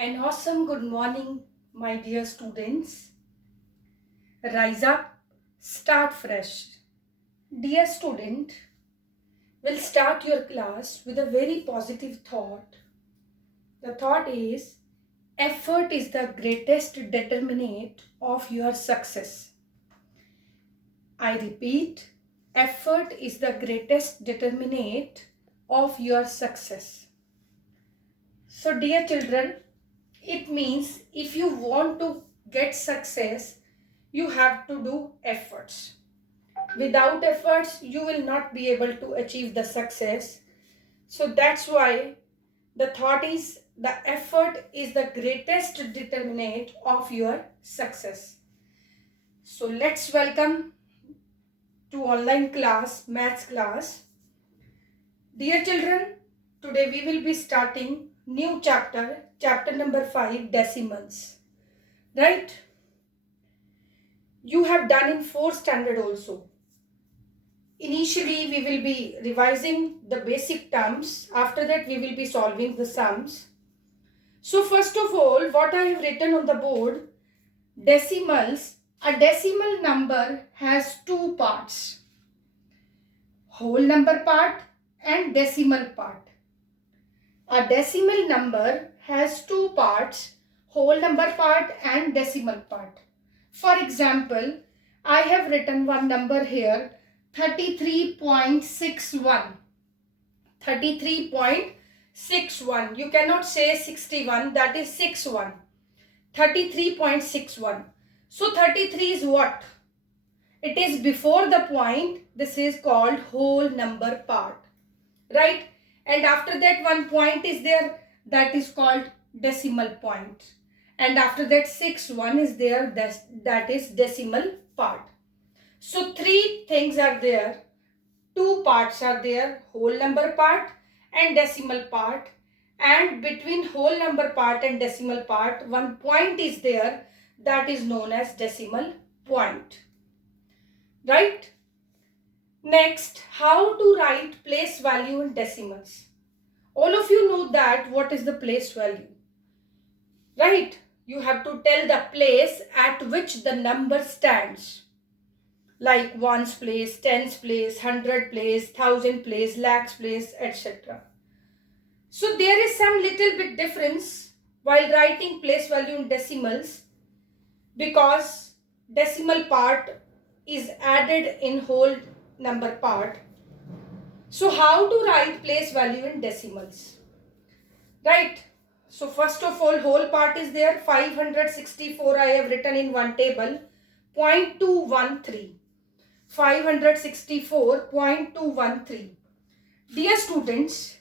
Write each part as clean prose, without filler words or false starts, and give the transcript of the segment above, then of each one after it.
An awesome good morning, my dear students. Rise up, start fresh. Dear student, we'll start your class with a very positive thought. The thought is, effort is the greatest determinant of your success. I repeat, effort is the greatest determinant of your success. So dear children, it means if you want to get success, you have to do efforts. Without efforts, you will not be able to achieve the success. So that's why the thought is the effort is the greatest determinant of your success. So let's welcome to online class, maths class. Dear children, today we will be starting new chapter, chapter number 5, decimals. Right? You have done in 4th standard also. Initially, we will be revising the basic terms. After that, we will be solving the sums. So first of all, what I have written on the board, decimals. A decimal number has two parts. Whole number part and decimal part. A decimal number has two parts, whole number part and decimal part. For example, I have written one number here, 33.61. 33.61. You cannot say 61, that is 61. 33.61. So 33 is what? It is before the point. This is called whole number part. Right? And after that one point is there, that is called decimal point. And after that 1 is there, that is decimal part. So three things are there. Two parts are there, whole number part and decimal part. And between whole number part and decimal part, one point is there, that is known as decimal point. Right? Next, how to write place value in decimals. All of you know that what is the place value. Right? You have to tell the place at which the number stands. Like ones place, tens place, 100 place, 1000 place, lakhs place, etc. So there is some little bit difference while writing place value in decimals, because decimal part is added in whole number part. So how to write place value in decimals? Right? So first of all, whole part is there, 564 I have written in one table, 0.213. 564.213. Dear students,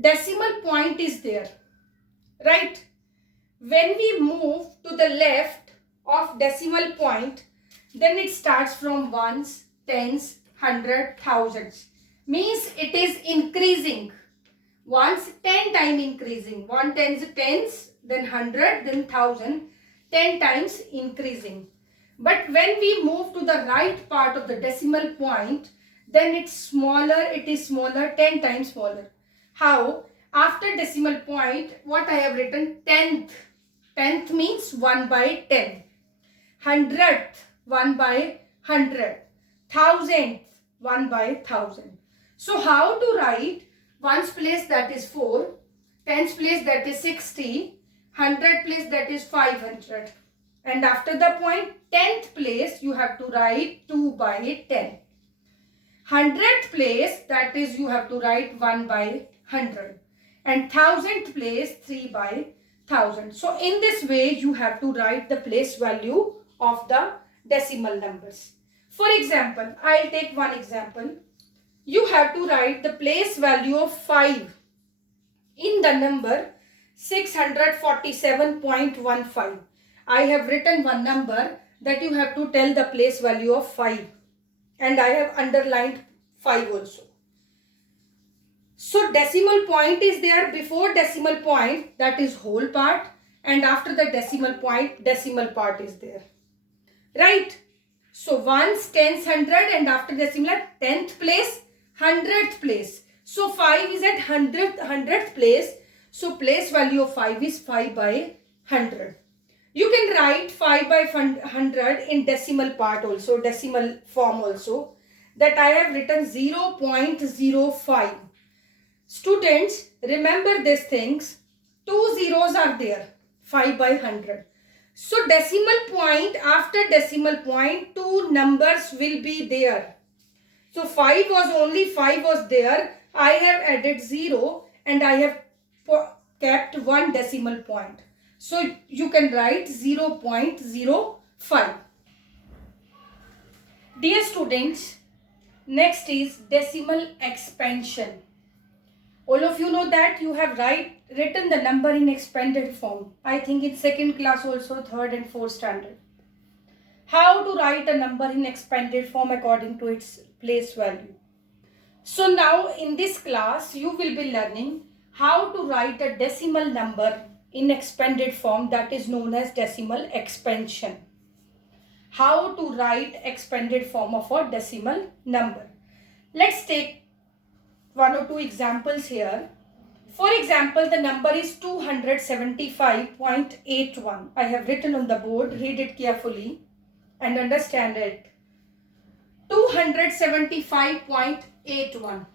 decimal point is there, right? When we move to the left of decimal point, then it starts from ones, tens, hundred, thousands. Means it is increasing. Ones 10 times increasing. 1 tens, tens, then 100, then 1000, 10 times increasing. But when we move to the right part of the decimal point, then it's smaller, it is smaller, 10 times smaller. How? After decimal point, what I have written, tenth. Tenth means 1 by 10. Hundredth, 1 by 100. Thousandth, 1 by 1000. So how to write ones place, that is 4, tens place, that is 60, 100 place, that is 500. And after the point, 10th place, you have to write 2 by 10. 100th place, that is you have to write 1 by 100. And 1000th place, 3 by 1000. So in this way, you have to write the place value of the decimal numbers. For example, I'll take one example. You have to write the place value of 5 in the number 647.15. I have written one number that you have to tell the place value of 5. And I have underlined 5 also. So decimal point is there, before decimal point, that is whole part. And after the decimal point, decimal part is there. Right? So ones, tens, 100, and after decimal, 10th place, 100th place. So 5 is at 100th place. So place value of 5 is 5 by 100. You can write 5 by 100 in decimal part also, decimal form also, that I have written 0.05. Students, remember these things. 2 zeros are there, 5 by 100. So decimal point, after decimal point, 2 numbers will be there. So 5 was there. I have added 0 and I have kept 1 decimal point. So you can write 0.05. Dear students, next is decimal expansion. All of you know that you have written the number in expanded form. I think in second class also, third and fourth standard. How to write a number in expanded form according to its place value. So now in this class you will be learning how to write a decimal number in expanded form, that is known as decimal expansion. How to write expanded form of a decimal number. Let's take 1 or 2 examples here. For example, the number is 275.81. I have written on the board. Read it carefully and understand it. 275.81.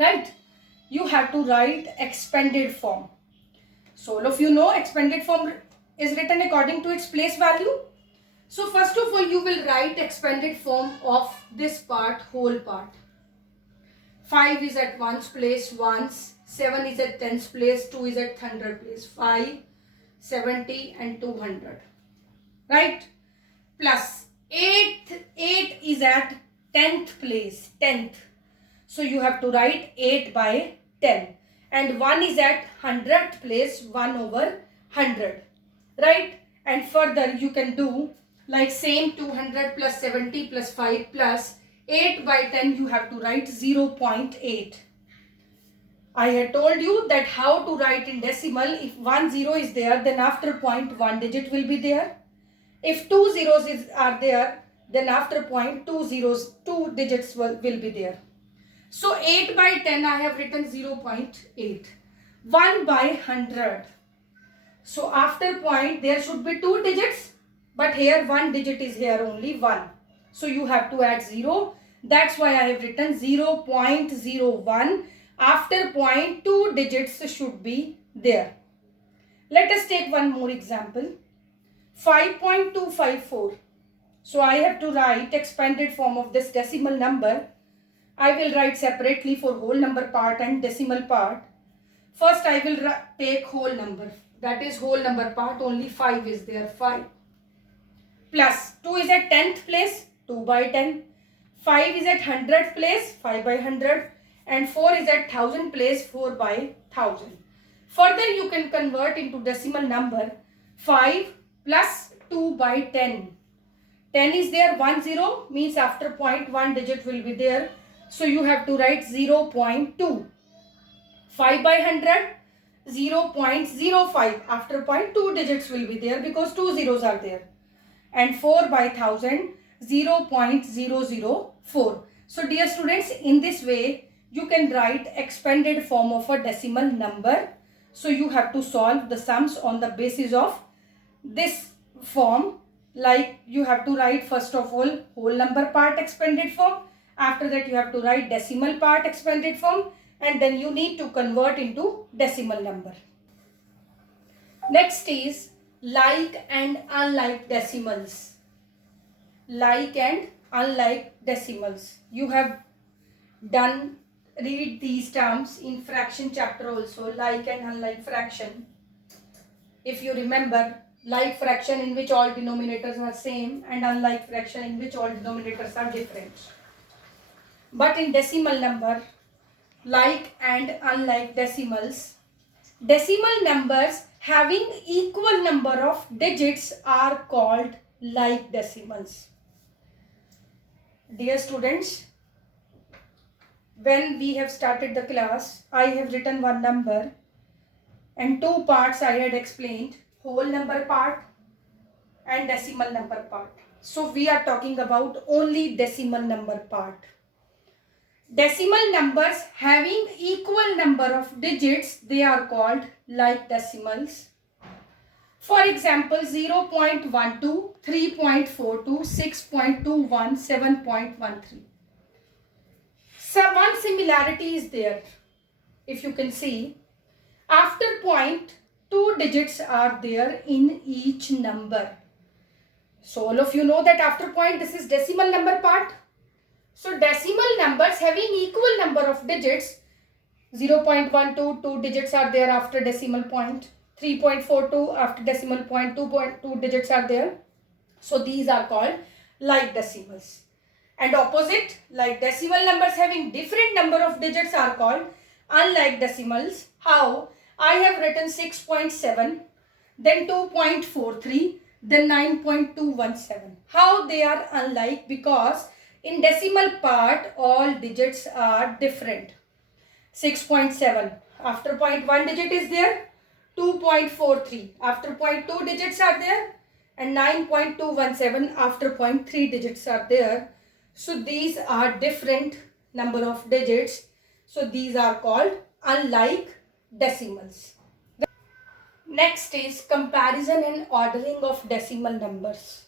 Right? You have to write expanded form. So all of you know expanded form is written according to its place value. So first of all, you will write expanded form of this part, whole part. 5 is at 1's place, 1's, 7 is at 10's place, 2 is at 100 place, 5, 70 and 200. Right? Plus 8 is at 10th place, 10th. So you have to write 8 by 10. And 1 is at 100th place, 1 over 100. Right? And further you can do like same 200 plus 70 plus 5 plus 8 by 10, you have to write 0.8. I had told you that how to write in decimal. If 1 0 is there, then after point 1 digit will be there. If 2 zeros are there, then after point 2 digits will be there. So 8 by 10 I have written 0.8. 1 by 100. So after point there should be 2 digits, but here 1 digit is here only 1. So you have to add 0. That's why I have written 0.01. After point 2 digits should be there. Let us take one more example. 5.254. So I have to write expanded form of this decimal number. I will write separately for whole number part and decimal part. First I will take whole number. That is whole number part, only 5 is there, 5. Plus 2 is at 10th place, 2 by 10. 5 is at 100th place, 5 by 100. And 4 is at 1000 place, 4 by 1000. Further you can convert into decimal number. 5 plus 2 by 10. 10 is there, 1 0 means after point 1 digit will be there. So you have to write 0.2. 5 by 100, 0.05. After point 2 digits will be there because 2 zeros are there. And 4 by 1000, 0.004. So dear students, in this way you can write expanded form of a decimal number. So you have to solve the sums on the basis of this form. Like you have to write first of all whole number part expanded form. After that you have to write decimal part expanded form. And then you need to convert into decimal number. Next is like and unlike decimals. Like and unlike decimals. You have read these terms in fraction chapter also, like and unlike fraction. If you remember, like fraction in which all denominators are same and unlike fraction in which all denominators are different. But in decimal number, like and unlike decimals, decimal numbers having equal number of digits are called like decimals. Dear students, when we have started the class, I have written one number and two parts I had explained, whole number part and decimal number part. So we are talking about only decimal number part. Decimal numbers having equal number of digits, they are called like decimals. For example, 0.12, 3.42, 6.21, 7.13. One similarity is there. If you can see, after point, 2 digits are there in each number. So all of you know that after point, this is decimal number part. So decimal numbers having equal number of digits, 0.12, 2 digits are there after decimal point. 3.42 after decimal point, 2.2 digits are there. So these are called like decimals. And opposite, like decimal numbers having different number of digits are called unlike decimals. How? I have written 6.7, then 2.43, then 9.217. How they are unlike? Because in decimal part, all digits are different. 6.7, after point 1 digit is there. 2.43, after point 2 digits are there. And 9.217, after point 3 digits are there. So these are different number of digits. So these are called unlike decimals. Next is comparison and ordering of decimal numbers.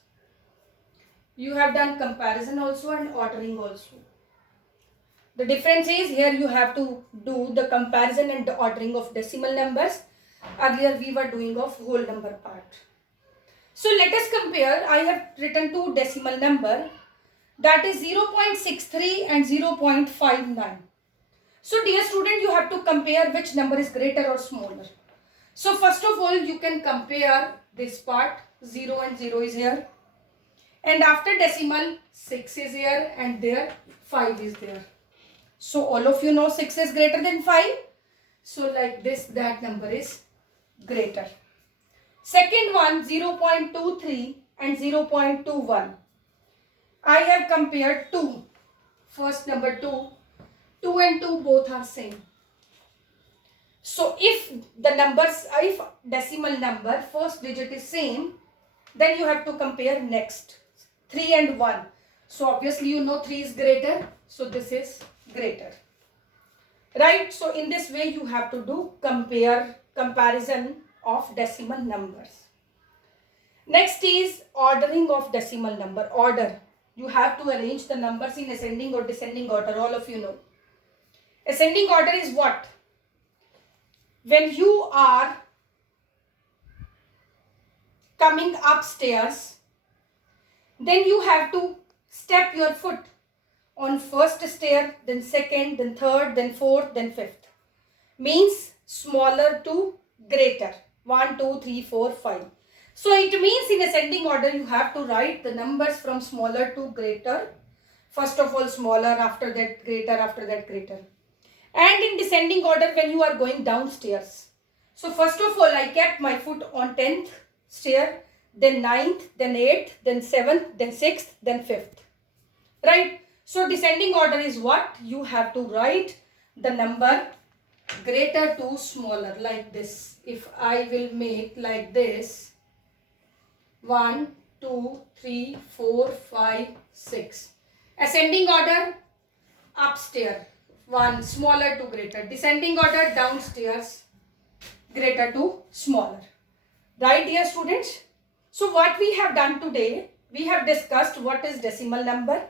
You have done comparison also and ordering also. The difference is here you have to do the comparison and the ordering of decimal numbers. Earlier we were doing of whole number part. So let us compare. I have written two decimal number, that is 0.63 and 0.59. So dear student, you have to compare which number is greater or smaller. So first of all, you can compare this part. 0 and 0 is here. And after decimal, 6 is here and there 5 is there. So all of you know 6 is greater than 5. So like this, that number is greater. Second one, 0.23 and 0.21. I have compared 2. First number 2. 2 and 2 both are same. So if the numbers, if decimal number, first digit is same, then you have to compare next. 3 and 1. So obviously you know 3 is greater. So this is greater. Right? So in this way you have to do comparison of decimal numbers. Next is ordering of decimal number. Order. You have to arrange the numbers in ascending or descending order. All of you know. Ascending order is what? When you are coming upstairs, then you have to step your foot on first stair, then second, then third, then fourth, then fifth. Means smaller to greater. 1, 2, 3, 4, 5. So it means in ascending order you have to write the numbers from smaller to greater. First of all smaller, after that greater, after that greater. And in descending order when you are going downstairs. So first of all I kept my foot on 10th stair, then 9th, then 8th, then 7th, then 6th, then 5th. Right? So descending order is what? You have to write the number greater to smaller like this. If I will make like this, 1, 2, 3, 4, 5, 6. Ascending order, upstairs. 1, smaller to greater. Descending order, downstairs, greater to smaller. Right, dear students? So what we have done today, we have discussed what is decimal number,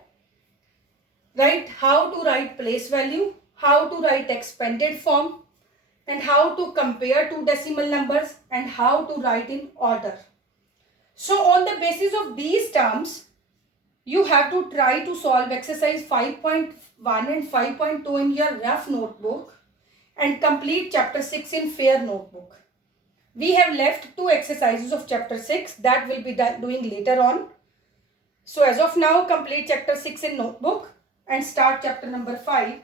right? How to write place value, how to write expanded form, and how to compare two decimal numbers, and how to write in order. So on the basis of these terms, you have to try to solve exercise 5.1 and 5.2 in your rough notebook and complete chapter 6 in fair notebook. We have left 2 exercises of chapter 6 that will be doing later on. So as of now, complete chapter 6 in notebook and start chapter number 5.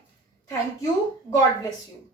Thank you. God bless you.